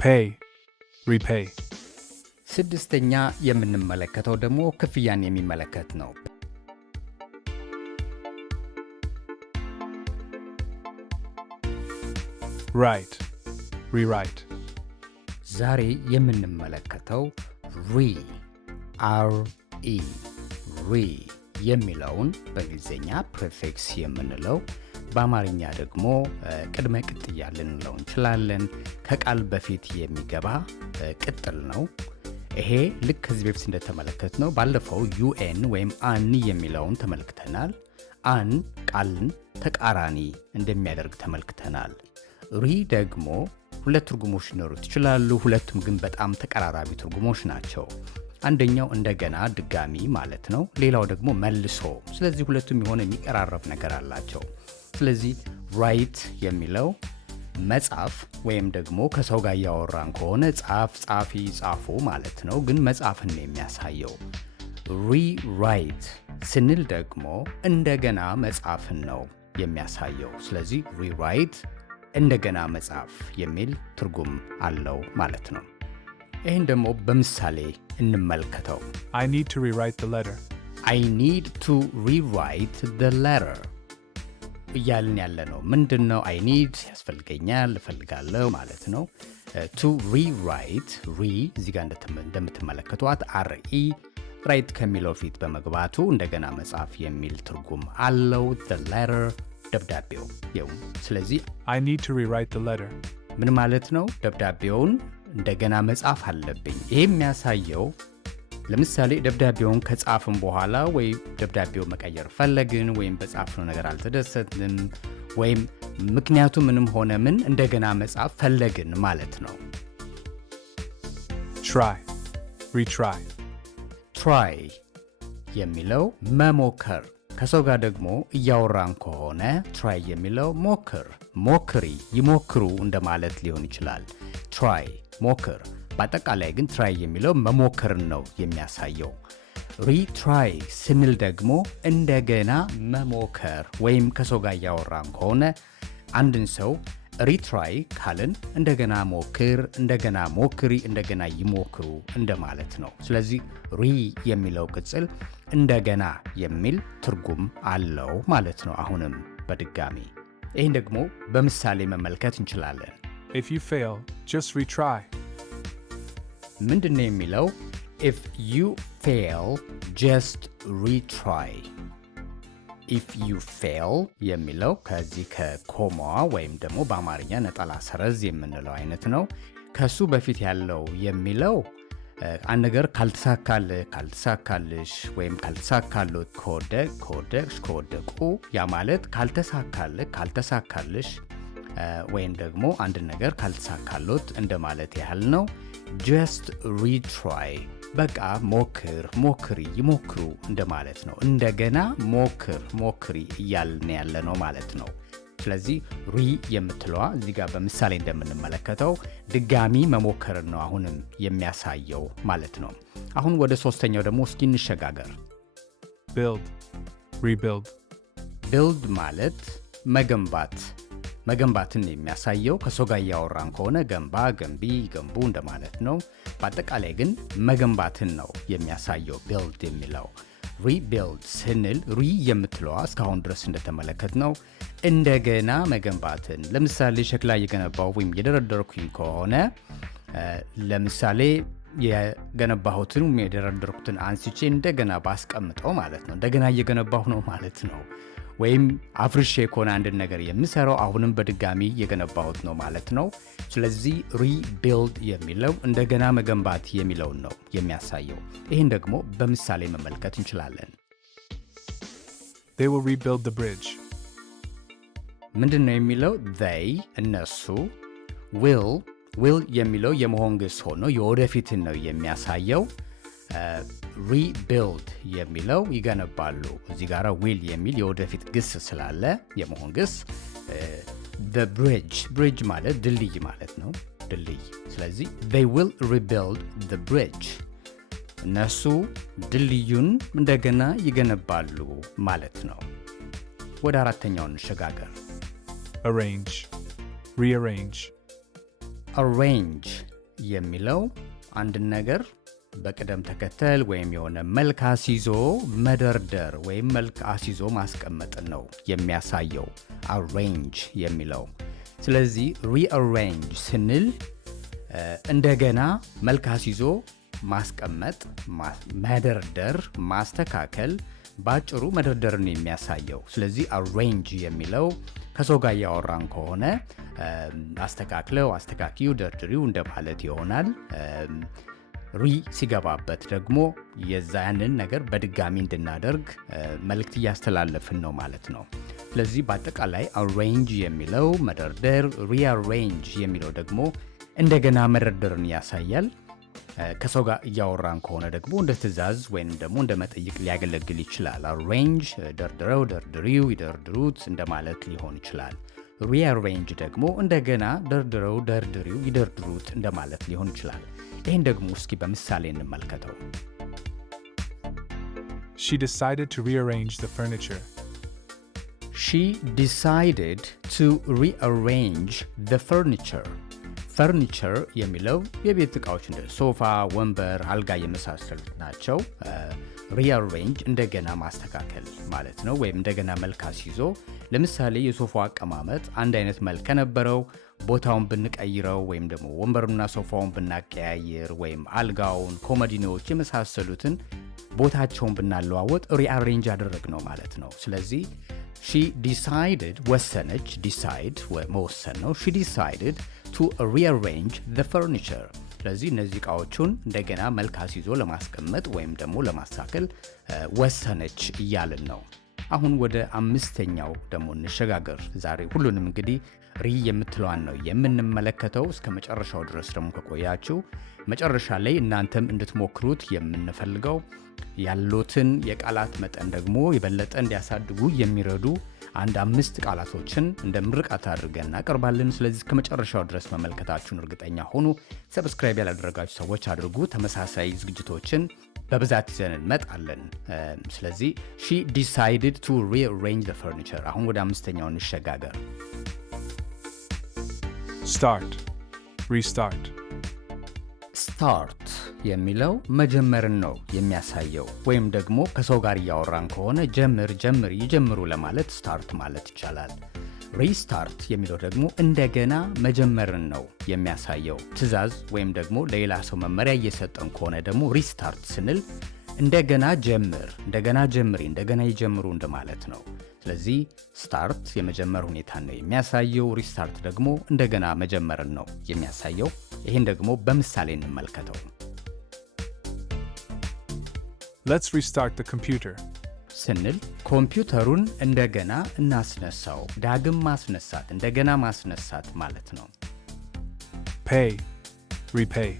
pay, repay. ስድስተኛ የምንመለከተው ደግሞ ክፍያን የሚመለከት ነው። Write, rewrite. ዛሬ የምንመለከተው ሪ የሚለውን በእንግሊዝኛ ፕሪፊክስ የምንለው በአማርኛ ደግሞ ቅድመ ቅጥያ ልንለው እንችላለን። ከቃል በፊት የሚገባ ቅጥል ነው። ይሄ ልክ ከዚህ በፊት እንደተመለከትነው ባለፈው ዩኤን ወይም አን የሚለውን ተመልክተናል። አን ቃልን ተቃራኒ እንደሚያደርግ ተመልክተናል። ሪ ደግሞ ሁለት ትርጉሞች ሊኖሩት ይችላሉ። ሁለቱም ግን በጣም ተቀራራቢ ትርጉሞች ናቸው። አንደኛው እንደገና ድጋሚ ማለት ነው። ሌላው ደግሞ መልሶ። ስለዚህ ሁለቱም የሆነ የሚቀራረብ ነገር አላቸው። ስለዚህ ራይት የሚለው መጻፍ ወይም ደግሞ ከሰው ጋር እያወራን ከሆነ ጻፍ፣ ጻፊ፣ ጻፉ ማለት ነው። ግን መጻፍን ነው የሚያሳየው። ሪራይት ስንል ደግሞ እንደገና መጻፍን ነው የሚያሳየው። ስለዚህ ሪራይት እንደገና መጻፍ የሚል ትርጉም አለው ማለት ነው። ይህን ደግሞ በምሳሌ እንመልከተው። I need to rewrite the letter. I need to rewrite the letter እያልን ያለ ነው። ምንድን ነው? I need ያስፈልገኛል፣ እፈልጋለሁ ማለት ነው። to rewrite እዚህ ጋር እንደምትመለከቷት ri ራይት ከሚለው ፊት በመግባቱ እንደገና መጻፍ የሚል ትርጉም አለው። the letter ደብዳቤው ይው። ስለዚህ I need to rewrite the letter. ምን ማለት ነው? ደብዳቤውን እንደገና መጻፍ አለብኝ። ይሄ የሚያሳየው ለምሳሌ ደብዳቤውን ከጻፍን በኋላ ወይ ደብዳቤው መቀየር ፈለግን ወይም በጻፍነው ነገር አልተደሰትንም ወይም ምክንያቱ ምንም ሆነ ምን እንደገና መጻፍ ፈለግን ማለት ነው። Try, retry. try የሚለው መሞከር። ከሰው ጋር ደግሞ እያወራን ከሆነ try የሚለው ሞክር፣ ሞክሪ፣ ይሞክሩ እንደማለት ሊሆን ይችላል። try ሞክር። በአጠቃላይ ግን try የሚለው መሞከርን ነው የሚያሳየው። retry ስንል ደግሞ እንደገና መሞከር ወይም ከሰው ጋር እያወራን ከሆነ አንድን ሰው retry ካልን እንደገና ሞክር፣ እንደገና ሞክሪ፣ እንደገና ይሞክሩ እንደማለት ነው። ስለዚህ የሚለው ቅጽል እንደገና የሚል ትርጉም አለው ማለት ነው። አሁንም በድጋሚ ይህን ደግሞ በምሳሌ መመልከት እንችላለን። If you fail, just retry. ምንድነው የሚለው? If you fail, just retry. If you fail የሚለው ከዚህ ከኮማዋ ወይም ደግሞ በአማርኛ ነጠላ ሰረዝ የምንለው አይነት ነው። ከሱ በፊት ያለው የሚለው አንድ ነገር ካልተሳካልህ፣ ካልተሳካልሽ ወይም ካልተሳካሎት፣ ከወደቅሽ፣ ከወደቁ ያ ማለት ካልተሳካልህ፣ ካልተሳካልሽ ወይም ደግሞ አንድ ነገር ካልተሳካሎት እንደማለት ያህል ነው። just retry በቃ ሞክር፣ ሞክሪ፣ ይሞክሩ እንደማለት ነው። እንደገና ሞክር፣ ሞክሪ እያልን ያለ ነው ማለት ነው። ስለዚህ የምትለዋ እዚህ ጋር በምሳሌ እንደምንመለከተው ድጋሚ መሞከርን ነው አሁንም የሚያሳየው ማለት ነው። አሁን ወደ ሶስተኛው ደግሞ እስኪ እንሸጋገር። build, rebuild. build ማለት መገንባት፣ መገንባትን የሚያሳየው ከሰው ጋር እያወራን ከሆነ ገንባ፣ ገንቢ፣ ገንቡ እንደማለት ነው። በአጠቃላይ ግን መገንባትን ነው የሚያሳየው build የሚለው። rebuild ስንል የምትለዋ እስካሁን ድረስ እንደተመለከትነው እንደገና መገንባትን። ለምሳሌ ሸክላ እየገነባው ወይም የደረደርኩኝ ከሆነ ለምሳሌ የገነባሁትን ወይም የደረደርኩትን አንስቼ እንደገና ባስቀምጠው ማለት ነው እንደገና እየገነባሁ ነው ማለት ነው። ወይም አፍርሼ ከሆነ አንድን ነገር የምሰራው አሁንም በድጋሚ የገነባሁት ነው ማለት ነው። ስለዚህ rebuild የሚለው እንደገና መገንባት የሚለውን ነው የሚያሳየው። ይህን ደግሞ በምሳሌ መመልከት እንችላለን። They will rebuild the bridge. ምንድን ነው የሚለው? they እነሱ፣ will የሚለው የመሆን ግስ ሆኖ የወደፊትን ነው የሚያሳየው። rebuild የሚለው ይገነባሉ። እዚህ ጋር will የሚል የወደፊት ግስ ስላለ የመሆን ግስ the bridge ማለት ድልድይ ማለት ነው። ድልድይ። ስለዚህ they will rebuild the bridge እነሱ ድልድዩን እንደገና ይገነባሉ ማለት ነው። ወደ አራተኛው እንሸጋገር። Arrange, rearrange. arrange የሚለው አንድን ነገር በቅደም ተከተል ወይም የሆነ መልክ አስይዞ መደርደር ወይም መልክ አስይዞ ማስቀመጥን ነው የሚያሳየው አሬንጅ የሚለው። ስለዚህ ሪአሬንጅ ስንል እንደገና መልክ አስይዞ ማስቀመጥ፣ መደርደር፣ ማስተካከል፣ ባጭሩ መደርደርን የሚያሳየው። ስለዚህ አሬንጅ የሚለው ከሰው ጋር እያወራን ከሆነ አስተካክለው፣ አስተካኪው፣ ደርድሪው እንደማለት ይሆናል። ሪ ሲገባበት ደግሞ የዛንን ነገር በድጋሚ እንድናደርግ መልእክት እያስተላለፍን ነው ማለት ነው። ስለዚህ በአጠቃላይ አሬንጅ የሚለው መደርደር፣ ሪአሬንጅ የሚለው ደግሞ እንደገና መደርደርን ያሳያል። ከሰው ጋር እያወራን ከሆነ ደግሞ እንደ ትዕዛዝ ወይም ደግሞ እንደ መጠይቅ ሊያገለግል ይችላል። አሬንጅ ደርድረው፣ ደርድሪው፣ ይደርድሩት እንደማለት ሊሆን ይችላል። ሪአሬንጅ ደግሞ እንደገና ደርድረው፣ ደርድሪው፣ ይደርድሩት እንደማለት ሊሆን ይችላል። ይህን ደግሞ እስኪ በምሳሌ እንመልከተው። She decided to rearrange the furniture. She decided to rearrange the furniture. ፈርኒቸር የሚለው የቤት ዕቃዎች እንደ ሶፋ፣ ወንበር፣ አልጋ የመሳሰሉት ናቸው። ሪአሬንጅ እንደገና ማስተካከል ማለት ነው፣ ወይም እንደገና መልክ አስይዞ። ለምሳሌ የሶፋው አቀማመጥ አንድ አይነት መልክ ከነበረው ቦታውን ብንቀይረው ወይም ደግሞ ወንበሩና ሶፋውን ብናቀያየር ወይም አልጋውን፣ ኮመዲኖዎች የመሳሰሉትን ቦታቸውን ብናለዋወጥ ሪአሬንጅ አደረግ ነው ማለት ነው። ስለዚህ ሺ ዲሳይድድ ወሰነች፣ ዲሳይድ መወሰን ነው። ሺ ዲሳይድድ to rearrange the furniture። ስለዚህ እነዚህ ዕቃዎቹን እንደገና መልክ አስይዞ ለማስቀመጥ ወይም ደግሞ ለማስተካከል ወሰነች እያልን ነው። አሁን ወደ አምስተኛው ደግሞ እንሸጋገር። ዛሬ ሁሉንም እንግዲህ ሪ የምትለዋን ነው የምንመለከተው። እስከ መጨረሻው ድረስ ደግሞ ከቆያችሁ መጨረሻ ላይ እናንተም እንድትሞክሩት የምንፈልገው ያሉትን የቃላት መጠን ደግሞ የበለጠ እንዲያሳድጉ የሚረዱ አንድ 5 ቃላቶችን እንደ ምርቃት አድርገን እናቀርባለን። ስለዚህ ከመጨረሻው ድረስ መመልከታችሁን እርግጠኛ ሆኑ። ሰብስክራይብ ያላደረጋችሁ ሰዎች አድርጉ። ተመሳሳይ ዝግጅቶችን በብዛት ይዘን እንመጣለን። ስለዚህ she decided to rearrange the furniture። አሁን ወደ አምስተኛው እንሸጋገር። Start, restart. ስታርት የሚለው መጀመርን ነው የሚያሳየው። ወይም ደግሞ ከሰው ጋር እያወራን ከሆነ ጀምር፣ ጀምር፣ ይጀምሩ ለማለት ስታርት ማለት ይቻላል። ሪስታርት የሚለው ደግሞ እንደገና መጀመርን ነው የሚያሳየው። ትዕዛዝ ወይም ደግሞ ለሌላ ሰው መመሪያ እየሰጠን ከሆነ ደግሞ ሪስታርት ስንል እንደገና ጀምር፣ እንደገና ጀምሪ፣ እንደገና ይጀምሩ እንደማለት ነው። ስለዚህ ስታርት የመጀመር ሁኔታን ነው የሚያሳየው። ሪስታርት ደግሞ እንደገና መጀመርን ነው የሚያሳየው። ይህን ደግሞ በምሳሌ እንመልከተው። Let's restart the computer. ስንል ኮምፒውተሩን እንደገና እናስነሳው። ዳግም ማስነሳት፣ እንደገና ማስነሳት ማለት ነው። Pay, repay.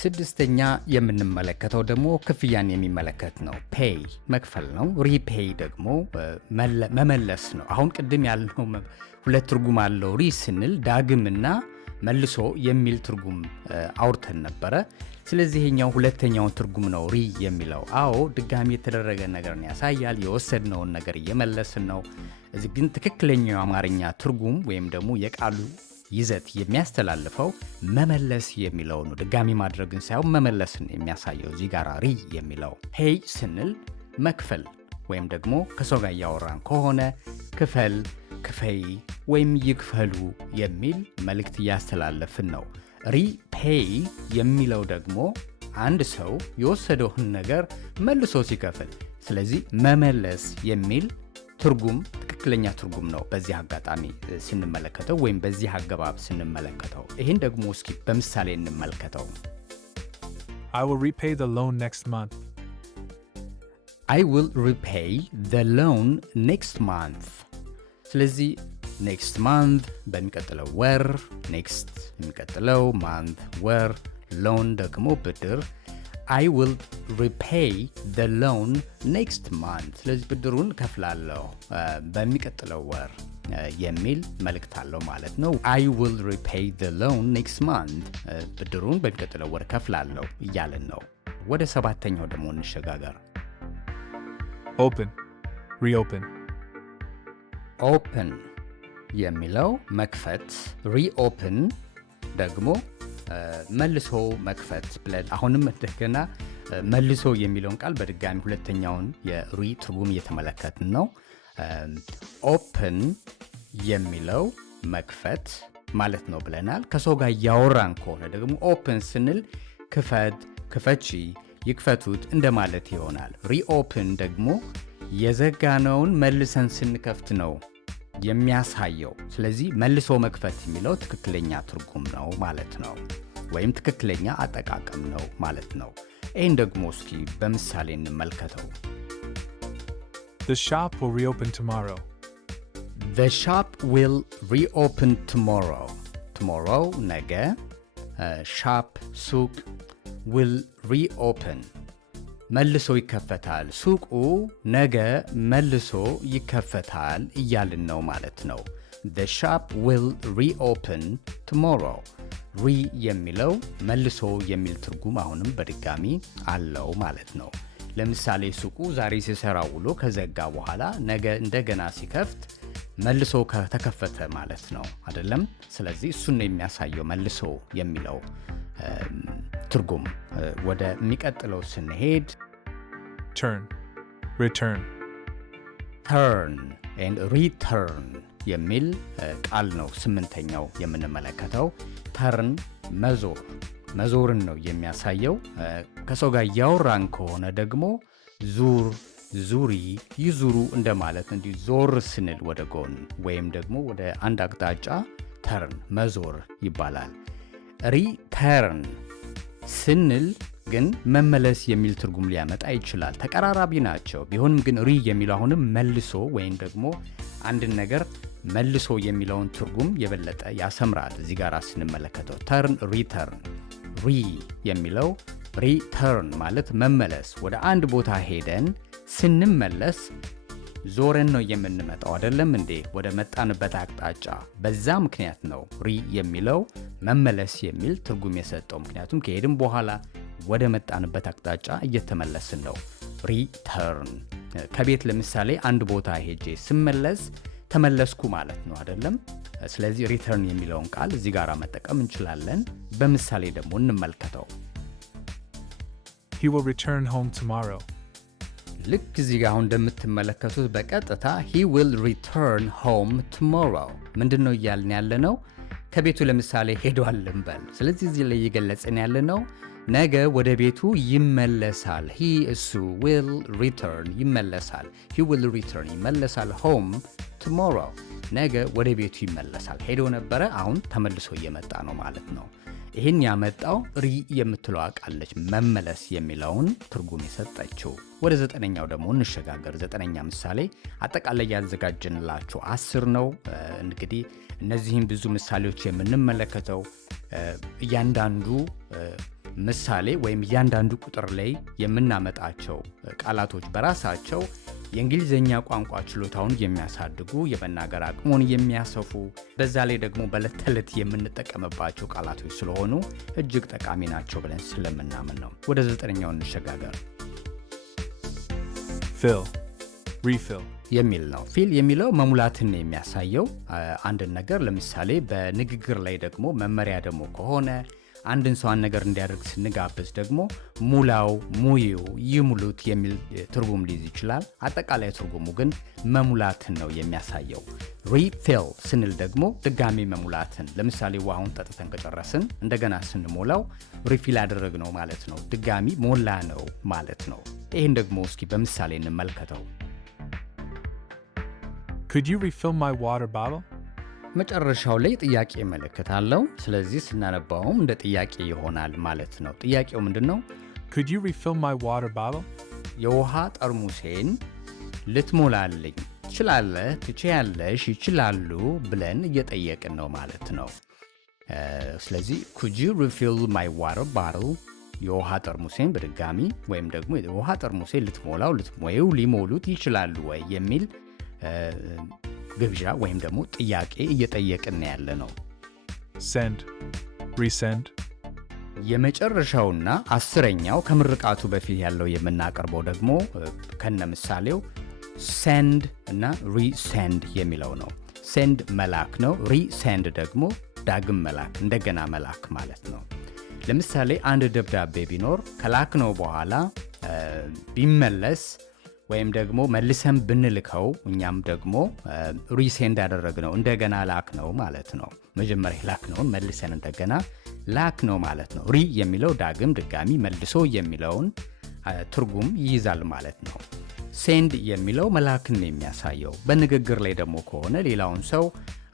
ስድስተኛ የምንመለከተው ደግሞ ክፍያን የሚመለከት ነው። ፔይ መክፈል ነው። ሪፔይ ደግሞ መመለስ ነው። አሁን ቅድም ያልነው ሁለት ትርጉም አለው። ሪ ስንል ዳግምና መልሶ የሚል ትርጉም አውርተን ነበረ። ስለዚህ ይሄኛው ሁለተኛውን ትርጉም ነው ሪ የሚለው። አዎ ድጋሚ የተደረገ ነገርን ያሳያል። የወሰድነውን ነገር እየመለስን ነው። እዚህ ግን ትክክለኛው የአማርኛ ትርጉም ወይም ደግሞ የቃሉ ይዘት የሚያስተላልፈው መመለስ የሚለው ነው። ድጋሚ ማድረግን ሳይሆን መመለስን የሚያሳየው እዚህ ጋር ሪ የሚለው። ፔይ ስንል መክፈል ወይም ደግሞ ከሰው ጋር እያወራን ከሆነ ክፈል፣ ክፈይ ወይም ይክፈሉ የሚል መልእክት እያስተላለፍን ነው። ሪፔይ የሚለው ደግሞ አንድ ሰው የወሰደውን ነገር መልሶ ሲከፍል፣ ስለዚህ መመለስ የሚል ትርጉም ትክክለኛ ትርጉም ነው በዚህ አጋጣሚ ስንመለከተው ወይም በዚህ አገባብ ስንመለከተው። ይህን ደግሞ እስኪ በምሳሌ እንመልከተው። I will repay the loan next month. I will repay the loan next month። ስለዚህ next month በሚቀጥለው ወር፣ next የሚቀጥለው month ወር፣ loan ደግሞ ብድር። I will repay the loan next month። ስለዚህ ብድሩን ከፍላለሁ በሚቀጥለው ወር የሚል መልእክት አለው ማለት ነው። I will repay the loan next month። ብድሩን በሚቀጥለው ወር ከፍላለሁ እያለን ነው። ወደ ሰባተኛው ደግሞ እንሸጋገር። Open, reopen. ኦፕን የሚለው መክፈት፣ ሪኦፕን ደግሞ መልሶ መክፈት ብለን አሁንም እንደገና መልሶ የሚለውን ቃል በድጋሚ ሁለተኛውን የሪ ትርጉም እየተመለከትን ነው። ኦፕን የሚለው መክፈት ማለት ነው ብለናል። ከሰው ጋር እያወራን ከሆነ ደግሞ ኦፕን ስንል ክፈት፣ ክፈቺ፣ ይክፈቱት እንደማለት ይሆናል። ሪኦፕን ደግሞ የዘጋነውን መልሰን ስንከፍት ነው የሚያሳየው። ስለዚህ መልሶ መክፈት የሚለው ትክክለኛ ትርጉም ነው ማለት ነው፣ ወይም ትክክለኛ አጠቃቀም ነው ማለት ነው። ይህን ደግሞ እስኪ በምሳሌ እንመልከተው። The shop will reopen tomorrow. The shop will reopen tomorrow. Tomorrow ነገ፣ shop ሱቅ፣ will reopen መልሶ ይከፈታል። ሱቁ ነገ መልሶ ይከፈታል እያልን ነው ማለት ነው። The shop will reopen tomorrow. ሪ የሚለው መልሶ የሚል ትርጉም አሁንም በድጋሚ አለው ማለት ነው። ለምሳሌ ሱቁ ዛሬ ሲሰራ ውሎ ከዘጋ በኋላ ነገ እንደገና ሲከፍት መልሶ ከተከፈተ ማለት ነው አይደለም? ስለዚህ እሱን ነው የሚያሳየው መልሶ የሚለው ትርጉም። ወደ የሚቀጥለው ስንሄድ turn, return. turn and return የሚል ቃል ነው ስምንተኛው የምንመለከተው። ተርን መዞር፣ መዞርን ነው የሚያሳየው። ከሰው ጋር እያወራን ከሆነ ደግሞ ዙር፣ ዙሪ፣ ይዙሩ እንደማለት እንዲህ ዞር ስንል ወደ ጎን ወይም ደግሞ ወደ አንድ አቅጣጫ ተርን መዞር ይባላል። ሪተርን ስንል ግን መመለስ የሚል ትርጉም ሊያመጣ ይችላል። ተቀራራቢ ናቸው። ቢሆንም ግን ሪ የሚለው አሁንም መልሶ ወይም ደግሞ አንድን ነገር መልሶ የሚለውን ትርጉም የበለጠ ያሰምራል። እዚህ ጋር ስንመለከተው ተርን፣ ሪተርን። ሪ የሚለው ሪተርን ማለት መመለስ፣ ወደ አንድ ቦታ ሄደን ስንመለስ ዞረን ነው የምንመጣው አይደለም እንዴ? ወደ መጣንበት አቅጣጫ። በዛ ምክንያት ነው ሪ የሚለው መመለስ የሚል ትርጉም የሰጠው። ምክንያቱም ከሄድን በኋላ ወደ መጣንበት አቅጣጫ እየተመለስን ነው። ሪተርን ከቤት ለምሳሌ አንድ ቦታ ሄጄ ስመለስ ተመለስኩ ማለት ነው አይደለም? ስለዚህ ሪተርን የሚለውን ቃል እዚህ ጋር መጠቀም እንችላለን። በምሳሌ ደግሞ እንመልከተው። He will return home tomorrow. ልክ እዚህ ጋር አሁን እንደምትመለከቱት በቀጥታ he will return home tomorrow ምንድን ነው እያልን ያለ ነው? ከቤቱ ለምሳሌ ሄዷል እንበል። ስለዚህ እዚህ ላይ እየገለጽን ያለ ነው ነገ ወደ ቤቱ ይመለሳል። he እሱ will return ይመለሳል። he will return ይመለሳል home tomorrow ነገ ወደ ቤቱ ይመለሳል። ሄዶ ነበረ፣ አሁን ተመልሶ እየመጣ ነው ማለት ነው። ይህን ያመጣው ሪ የምትለው ቃለች መመለስ የሚለውን ትርጉም የሰጠችው። ወደ ዘጠነኛው ደግሞ እንሸጋገር። ዘጠነኛ ምሳሌ አጠቃላይ ያዘጋጀንላችሁ 10 ነው። እንግዲህ እነዚህም ብዙ ምሳሌዎች የምንመለከተው እያንዳንዱ ምሳሌ ወይም እያንዳንዱ ቁጥር ላይ የምናመጣቸው ቃላቶች በራሳቸው የእንግሊዝኛ ቋንቋ ችሎታውን የሚያሳድጉ፣ የመናገር አቅሙን የሚያሰፉ፣ በዛ ላይ ደግሞ በዕለት ተዕለት የምንጠቀምባቸው ቃላቶች ስለሆኑ እጅግ ጠቃሚ ናቸው ብለን ስለምናምን ነው። ወደ ዘጠነኛው እንሸጋገር። fill, refill የሚል ነው። ፊል የሚለው መሙላትን የሚያሳየው አንድን ነገር ለምሳሌ በንግግር ላይ ደግሞ መመሪያ ደግሞ ከሆነ አንድን ሰው አንድ ነገር እንዲያደርግ ስንጋብዝ ደግሞ ሙላው፣ ሙይው፣ ይሙሉት የሚል ትርጉም ሊይዝ ይችላል። አጠቃላይ ትርጉሙ ግን መሙላትን ነው የሚያሳየው። ሪፊል ስንል ደግሞ ድጋሚ መሙላትን፣ ለምሳሌ ውሃውን ጠጥተን ከጨረስን እንደገና ስንሞላው ሪፊል ያደረግነው ማለት ነው፣ ድጋሚ ሞላ ነው ማለት ነው። ይህን ደግሞ እስኪ በምሳሌ እንመልከተው። Could you refill my water bottle? መጨረሻው ላይ ጥያቄ ምልክት አለው። ስለዚህ ስናነባውም እንደ ጥያቄ ይሆናል ማለት ነው። ጥያቄው ምንድን ነው? Could you refill my water bottle? የውሃ ጠርሙሴን ልትሞላልኝ ትችላለህ፣ ትችያለሽ፣ ይችላሉ ብለን እየጠየቅን ነው ማለት ነው። ስለዚህ could you refill my water bottle የውሃ ጠርሙሴን በድጋሚ ወይም ደግሞ የውሃ ጠርሙሴን ልትሞላው፣ ልትሞዩ፣ ሊሞሉት ይችላሉ ወይ የሚል ግብዣ ወይም ደግሞ ጥያቄ እየጠየቅን ያለ ነው። send, resend የመጨረሻውና 10ኛው ከምርቃቱ በፊት ያለው የምናቀርበው ደግሞ ከነ ምሳሌው send እና resend የሚለው ነው። send መላክ ነው። resend ደግሞ ዳግም መላክ፣ እንደገና መላክ ማለት ነው። ለምሳሌ አንድ ደብዳቤ ቢኖር ከላክነው በኋላ ቢመለስ ወይም ደግሞ መልሰን ብንልከው እኛም ደግሞ ሪሴንድ ያደረግነው እንደገና ላክነው ማለት ነው። መጀመሪያ ላክነውን መልሰን እንደገና ላክነው ማለት ነው። ሪ የሚለው ዳግም ድጋሚ መልሶ የሚለውን ትርጉም ይይዛል ማለት ነው። ሴንድ የሚለው መላክን የሚያሳየው። በንግግር ላይ ደግሞ ከሆነ ሌላውን ሰው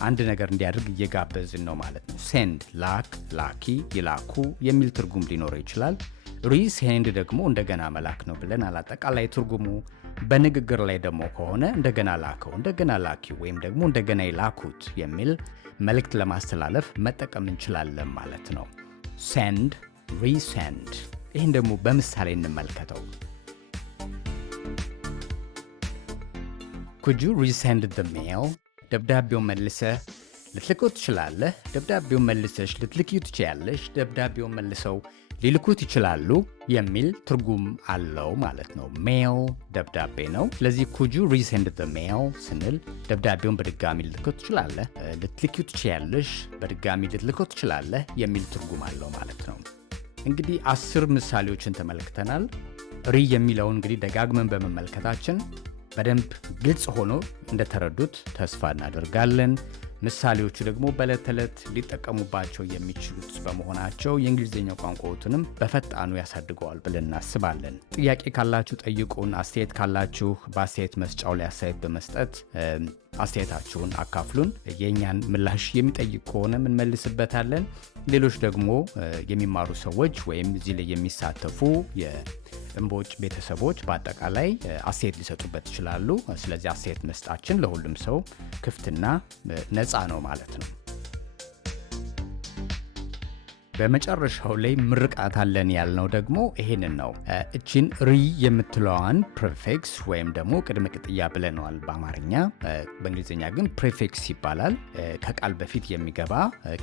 አንድ ነገር እንዲያደርግ እየጋበዝን ነው ማለት ነው። ሴንድ ላክ፣ ላኪ፣ ይላኩ የሚል ትርጉም ሊኖረው ይችላል። ሪሴንድ ደግሞ እንደገና መላክ ነው ብለናል አጠቃላይ ትርጉሙ። በንግግር ላይ ደግሞ ከሆነ እንደገና ላከው፣ እንደገና ላኪ ወይም ደግሞ እንደገና ይላኩት የሚል መልእክት ለማስተላለፍ መጠቀም እንችላለን ማለት ነው። ሴንድ፣ ሪሴንድ። ይህን ደግሞ በምሳሌ እንመልከተው። Could you resend the mail? ደብዳቤውን መልሰህ ልትልከው ትችላለህ። ደብዳቤውን መልሰሽ ልትልኪው ትችያለሽ። ደብዳቤውን መልሰው ሊልኩት ይችላሉ የሚል ትርጉም አለው ማለት ነው። ሜል ደብዳቤ ነው። ስለዚህ could you resend the mail ስንል ደብዳቤውን በድጋሚ ልትልከው ትችላለህ፣ ልትልኪው ትችያለሽ፣ በድጋሚ ልትልከው ትችላለህ የሚል ትርጉም አለው ማለት ነው። እንግዲህ 10 ምሳሌዎችን ተመልክተናል። ሪ የሚለውን እንግዲህ ደጋግመን በመመልከታችን በደንብ ግልጽ ሆኖ እንደተረዱት ተስፋ እናደርጋለን። ምሳሌዎቹ ደግሞ በዕለት ተዕለት ሊጠቀሙባቸው የሚችሉት በመሆናቸው የእንግሊዝኛ ቋንቋዎትንም በፈጣኑ ያሳድገዋል ብለን እናስባለን። ጥያቄ ካላችሁ ጠይቁን። አስተያየት ካላችሁ በአስተያየት መስጫው ላይ አስተያየት በመስጠት አስተያየታችሁን አካፍሉን። የእኛን ምላሽ የሚጠይቅ ከሆነ እንመልስበታለን። ሌሎች ደግሞ የሚማሩ ሰዎች ወይም እዚህ ላይ የሚሳተፉ የእምቦጭ ቤተሰቦች በአጠቃላይ አስተያየት ሊሰጡበት ይችላሉ። ስለዚህ አስተያየት መስጣችን ለሁሉም ሰው ክፍትና ነፃ ነው ማለት ነው። በመጨረሻው ላይ ምርቃት አለን ያልነው ደግሞ ይሄንን ነው። እቺን ሪ የምትለዋን ፕሪፊክስ ወይም ደግሞ ቅድመ ቅጥያ ብለነዋል በአማርኛ። በእንግሊዝኛ ግን ፕሪፊክስ ይባላል። ከቃል በፊት የሚገባ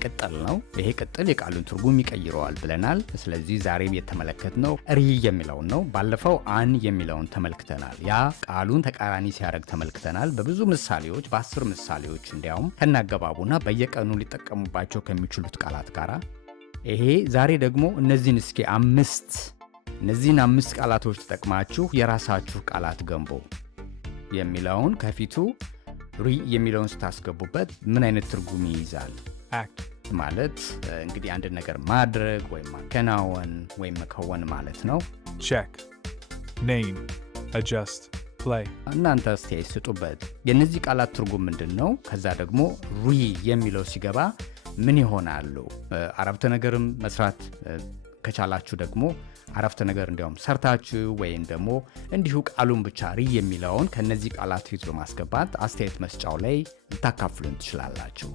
ቅጥል ነው። ይሄ ቅጥል የቃሉን ትርጉም ይቀይረዋል ብለናል። ስለዚህ ዛሬም የተመለከትነው ሪ የሚለውን ነው። ባለፈው አን የሚለውን ተመልክተናል። ያ ቃሉን ተቃራኒ ሲያደርግ ተመልክተናል በብዙ ምሳሌዎች፣ በ10 ምሳሌዎች እንዲያውም ከናገባቡና በየቀኑ ሊጠቀሙባቸው ከሚችሉት ቃላት ጋራ ይሄ ዛሬ ደግሞ እነዚህን 5 ቃላቶች ተጠቅማችሁ የራሳችሁ ቃላት ገንቦ የሚለውን ከፊቱ ሪ የሚለውን ስታስገቡበት ምን አይነት ትርጉም ይይዛል? act ማለት እንግዲህ አንድ ነገር ማድረግ ወይም ማከናወን ወይም መከወን ማለት ነው። check, name, adjust, play። እናንተ አስተያየት ስጡበት። የእነዚህ ቃላት ትርጉም ምንድን ነው? ከዛ ደግሞ ሪ የሚለው ሲገባ ምን ይሆናሉ? አረፍተ ነገርም መስራት ከቻላችሁ ደግሞ አረፍተ ነገር እንዲያውም ሰርታችሁ ወይም ደግሞ እንዲሁ ቃሉን ብቻ ሪ የሚለውን ከነዚህ ቃላት ፊት በማስገባት አስተያየት መስጫው ላይ ልታካፍሉን ትችላላችሁ።